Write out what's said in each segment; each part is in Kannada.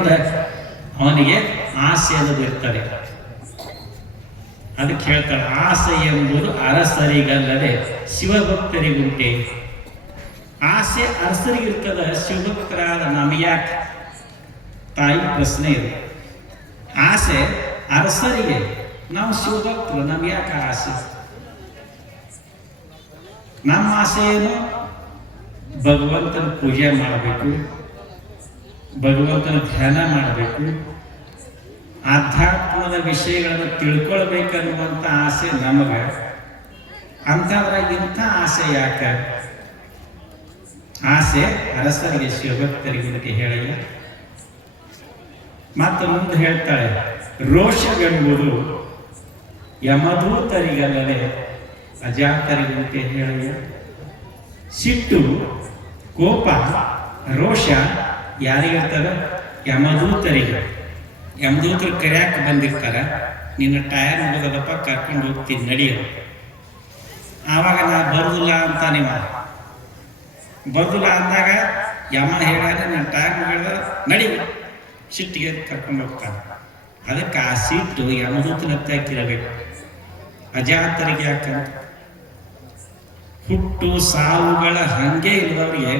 ಇರೋದ್ರಿಂದ ಅವನಿಗೆ ಆಸೆ ಅನ್ನೋದು ಇರ್ತದೆ. ಅದಕ್ಕೆ ಹೇಳ್ತಾರೆ, ಆಸೆ ಎಂಬುದು ಅರಸರಿಗಲ್ಲದೆ ಶಿವಭಕ್ತರಿಗುಂಟೆ. ಆಸೆ ಅರಸರಿಗಿರ್ತದ, ಶಿವಭಕ್ತರಾದ ನಮಗೆ ಯಾಕೆ? ತಾಯಿ ಪ್ರಶ್ನೆ ಇದೆ. ಆಸೆ ಅರಸರಿಗೆ, ನಾವು ಶಿವಭಕ್ತರು, ನಮ್ಗೆ ಯಾಕೆ ಆಸೆ? ನಮ್ಮ ಆಸೆ ಏನು? ಭಗವಂತನ ಪೂಜೆ ಮಾಡಬೇಕು, ಭಗವಂತನ ಧ್ಯಾನ ಮಾಡಬೇಕು, ಆಧ್ಯಾತ್ಮದ ವಿಷಯಗಳನ್ನು ತಿಳ್ಕೊಳ್ಬೇಕನ್ನುವಂಥ ಆಸೆ ನಮಗೆ. ಅಂಥದ್ರಾಗ ಇಂಥ ಆಸೆ ಯಾಕೆ? ಆಸೆ ಅರಸರಿಗೆ, ಶಿವಭಕ್ತರಿಗೆ ಅಂತ ಹೇಳಿಲ್ಲ. ಮತ್ತು ಮುಂದೆ ಹೇಳ್ತಾಳೆ, ರೋಷವೆಂಬುದು ಯಮದೂತರಿಗಲ್ಲದೆ ಅಜಾತರಿಗಂತೆ ಹೇಳಿಲ್ಲ. ಸಿಟ್ಟು, ಕೋಪ, ರೋಷ ಯಾರಿಗಿರ್ತವೆ? ಯಮದೂತರಿಗೆ. ಯಮದೂತರು ಕರ್ಯಾಕ ಬಂದಿರ್ತಾರೆ, ನಿನ್ನ ಟಯರ್ ಮುಗಿದಪ್ಪ, ಕರ್ಕೊಂಡು ಹೋಗ್ತೀನಿ ನಡಿಯೋ. ಆವಾಗ ನಾ ಬರುದಿಲ್ಲ ಅಂತ ನೀವು ಬರುದಿಲ್ಲ ಅಂದಾಗ ಯಮ ಹೇಳ್ಯಾರ, ನನ್ನ ಟಯರ್ ಮುಗಿದ ನಡಿ, ಸಿಟ್ಟಿಗೆ ಕರ್ಕೊಂಡು ಹೋಗ್ತಾನೆ. ಅದಕ್ಕೆ ಆ ಸಿಟ್ಟು ಯಮದೂತನ ಹತ್ತಾಕಿರಬೇಕು, ಅಜಾತರಿಗೆ ಯಾಕಂತ. ಹುಟ್ಟು ಸಾವುಗಳ ಹಂಗೆ ಇಲ್ಲದವ್ರಿಗೆ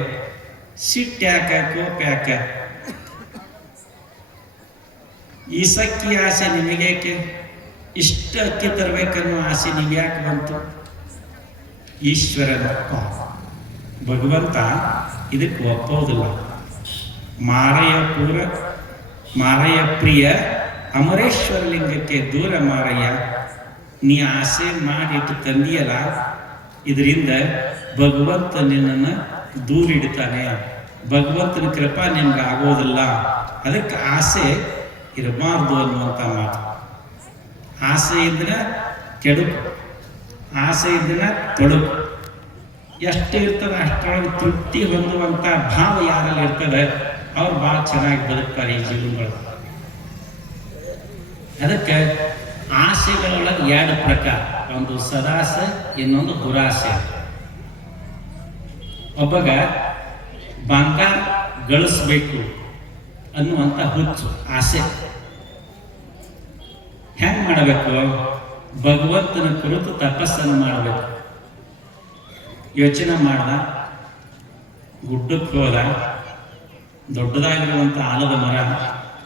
ಸಿಟ್ಟು ಯಾಕೆ, ಕೋಪ ಯಾಕೆ? ಈ ಸಕ್ಕಿ ಆಸೆ ನಿಮಗೇಕೆ? ಇಷ್ಟ ಅಕ್ಕಿ ತರಬೇಕನ್ನೋ ಆಸೆ ನಿಮ್ಗೆ ಯಾಕೆ ಬಂತು? ಈಶ್ವರನ ಭಗವಂತ ಇದಕ್ಕೆ ಒಪ್ಪೋದಿಲ್ಲ. ಮಾರಯ್ಯ ಪ್ರಿಯ ಅಮರೇಶ್ವರ ಲಿಂಗಕ್ಕೆ ದೂರ ಮಾರಯ್ಯ, ನೀ ಆಸೆ ಮಾಡಿಟ್ಟು ತಂದಿಯಲ್ಲ, ಇದರಿಂದ ಭಗವಂತ ನಿನ್ನನ್ನು ದೂರಿಡ್ತಾನೆ, ಭಗವಂತನ ಕೃಪಾ ನಿಮ್ಗೆ ಆಗೋದಿಲ್ಲ. ಅದಕ್ಕೆ ಆಸೆ ಇರಬಾರ್ದು ಅನ್ನುವಂಥ ಮಾತು. ಆಸೆ ಇದ್ರೆ ಕೆಡುಕು, ಆಸೆ ಇದ್ರೆ ತೊಡಕು. ಎಷ್ಟು ಇರ್ತದೆ ಅಷ್ಟರೊಳಗೆ ತೃಪ್ತಿ ಹೊಂದುವಂಥ ಭಾವ ಯಾರಲ್ಲಿ ಇರ್ತದೆ, ಅವ್ರು ಭಾಳ ಚೆನ್ನಾಗಿ ಬದುಕ್ತಾರೆ ಈ ಜೀವನಗಳು. ಅದಕ್ಕೆ ಆಸೆಗಳೊಳಗೆ ಎರಡು ಪ್ರಕಾರ, ಒಂದು ಸದಾಸೆ, ಇನ್ನೊಂದು ದುರಾಸೆ. ಒಬ್ಬಗ ಬಂಗಾರ ಗಳಿಸ್ಬೇಕು ಅನ್ನುವಂಥ ಹುಚ್ಚು ಆಸೆ. ಹೆಂಗೆ ಮಾಡಬೇಕು? ಭಗವಂತನ ಕುರಿತು ತಪಸ್ಸನ್ನು ಮಾಡಬೇಕು. ಯೋಚನೆ ಮಾಡ್ದ, ಗುಡ್ಡಕ್ಕೆ ಹೋದ, ದೊಡ್ಡದಾಗಿರುವಂಥ ಆಲದ ಮರ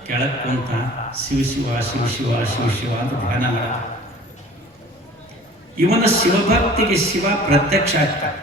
ಕೆಳಕ್ಕೆ ಕುಂತ ಶಿವ ಶಿವ ಶಿವ ಶಿವ ಶಿವ ಶಿವ ಅಂತ ಧ್ಯಾನ ಮಾಡ. ಇವನ ಶಿವಭಕ್ತಿಗೆ ಶಿವ ಪ್ರತ್ಯಕ್ಷ ಆಗ್ತಾನೆ.